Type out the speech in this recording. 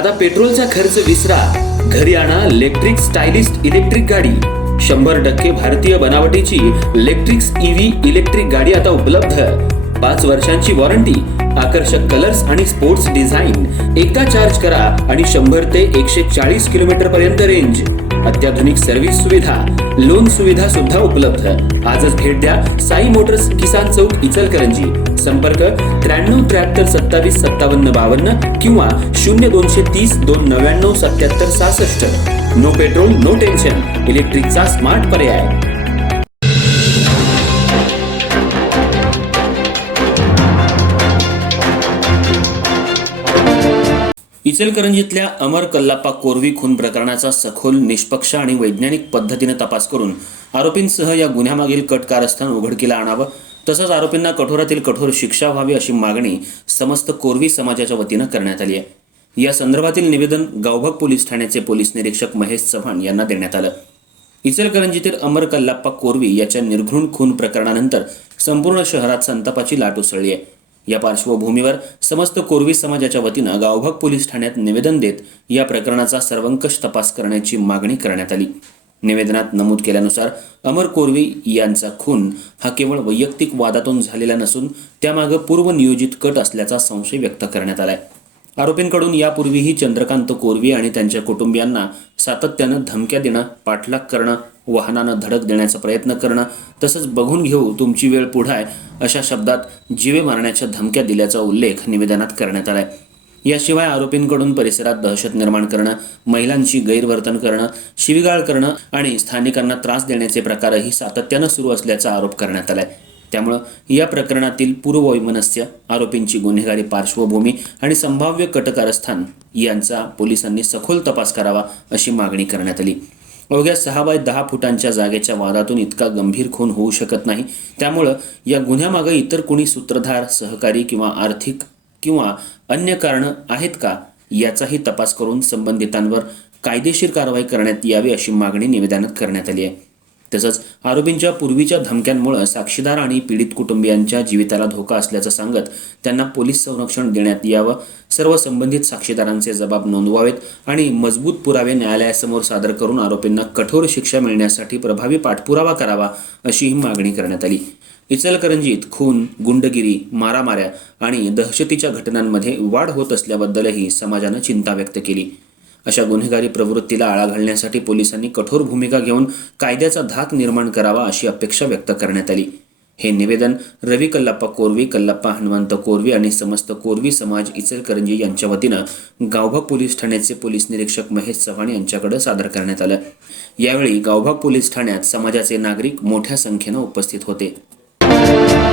आता पेट्रोलचा खर्च विसरा, घरी आणा इलेक्ट्रिक स्टायलिस्ट इलेक्ट्रिक गाडी। 100% भारतीय बनावटीची इलेक्ट्रिक्स ईव्ही इलेक्ट्रिक गाडी आता उपलब्ध। 5 वर्षांची वॉरंटी, आकर्षक कलर्स आणि स्पोर्ट्स डिझाइन। एकदा चार्ज करा आणि 100 ते 140 किलोमीटर पर्यंत रेंज। अत्याधुनिक सर्व्हिस सुविधा, लोन सुविधा सुद्धा उपलब्ध। आजच भेट द्या साई मोटर्स, किसान चौक, इचलकरंजी। संपर्क 93 73 27 57 52 किंवा 0230 299 77 66। नो पेट्रोल नो टेन्शन, इलेक्ट्रिकचा स्मार्ट पर्याय। इचलकरंजीतल्या अमर कल्लाप्पा कोरवी खून प्रकरणाचा सखोल, निष्पक्ष आणि वैज्ञानिक पद्धतीने तपास करून आरोपींसह या गुन्ह्यामागील कट कारस्थान उघडकीला आणावं, तसंच आरोपींना कठोरातील कठोर शिक्षा व्हावी अशी मागणी समस्त कोरवी समाजाच्या वतीनं करण्यात आली आहे। या संदर्भातील निवेदन गावभाग पोलीस ठाण्याचे पोलीस निरीक्षक महेश चव्हाण यांना देण्यात आलं। इचलकरंजीतील अमर कल्लाप्पा कोरवी याच्या निर्घृण खून प्रकरणानंतर संपूर्ण शहरात संतापाची लाट उसळली आहे। या पार्श्वभूमीवर समस्त कोरवी समाजाच्या वतीनं गावभाग पोलीस ठाण्यात निवेदन देत या प्रकरणाचा सर्वंकष तपास करण्याची मागणी करण्यात आली। निवेदनात नमूद केल्यानुसार अमर कोरवी यांचा खून हा केवळ वैयक्तिक वादातून झालेला नसून त्यामागे पूर्वनियोजित कट असल्याचा संशय व्यक्त करण्यात आलाय। आरोपींकडून यापूर्वीही चंद्रकांत कोरवी आणि त्यांच्या कुटुंबियांना सातत्यानं धमक्या देणं, पाठलाग करणं, वाहनानं धडक देण्याचा प्रयत्न करणं, तसंच बघून घेऊ तुमची वेळ पुढे आहे अशा शब्दात जीवे मारण्याच्या धमक्या दिल्याचा उल्लेख निवेदनात करण्यात आलाय। याशिवाय आरोपींकडून परिसरात दहशत निर्माण करणं, महिलांची गैरवर्तन करणं, शिवीगाळ करणं आणि स्थानिकांना त्रास देण्याचे प्रकारही सातत्यानं सुरू असल्याचा आरोप करण्यात आलाय। त्यामुळे या प्रकरणातील पूर्ववैमनस्य, आरोपींची गुन्हेगारी पार्श्वभूमी आणि संभाव्य कटकारस्थान यांचा पोलिसांनी सखोल तपास करावा अशी मागणी करण्यात आली। अवघ्या 6 बाय 10 फुटांच्या जागेच्या वादातून इतका गंभीर खून होऊ शकत नाही, त्यामुळं या गुन्ह्यामागे इतर कोणी सूत्रधार, सहकारी किंवा आर्थिक किंवा अन्य कारणं आहेत का याचाही तपास करून संबंधितांवर कायदेशीर कारवाई करण्यात यावी अशी मागणी निवेदनात करण्यात आली आहे। तसंच आरोपींच्या पूर्वीच्या धमक्यांमुळे साक्षीदार आणि पीडित कुटुंबियांच्या जीविताला धोका असल्याचं सांगत त्यांना पोलीस संरक्षण देण्यात यावं, सर्व संबंधित साक्षीदारांचे जबाब नोंदवावेत आणि मजबूत पुरावे न्यायालयासमोर सादर करून आरोपींना कठोर शिक्षा मिळण्यासाठी प्रभावी पाठपुरावा करावा अशीही मागणी करण्यात आली। इचलकरंजीत खून, गुंडगिरी, मारामाऱ्या आणि दहशतीच्या घटनांमध्ये वाढ होत असल्याबद्दलही समाजानं चिंता व्यक्त केली। अशा गुन्हेगारी प्रवृत्तीला आळा घालण्यासाठी पोलिसांनी कठोर भूमिका घेऊन कायद्याचा धाक निर्माण करावा अशी अपेक्षा व्यक्त करण्यात आली। हे निवेदन रवी कल्लाप्पा कोरवी, कल्लाप्पा हनुमंत कोरवी आणि समस्त कोरवी समाज इचलकरंजी यांच्या वतीनं गावभाग पोलीस ठाण्याचे पोलीस निरीक्षक महेश चव्हाण यांच्याकडे सादर करण्यात आलं। यावेळी गावभाग पोलीस ठाण्यात समाजाचे नागरिक मोठ्या संख्येनं उपस्थित होते।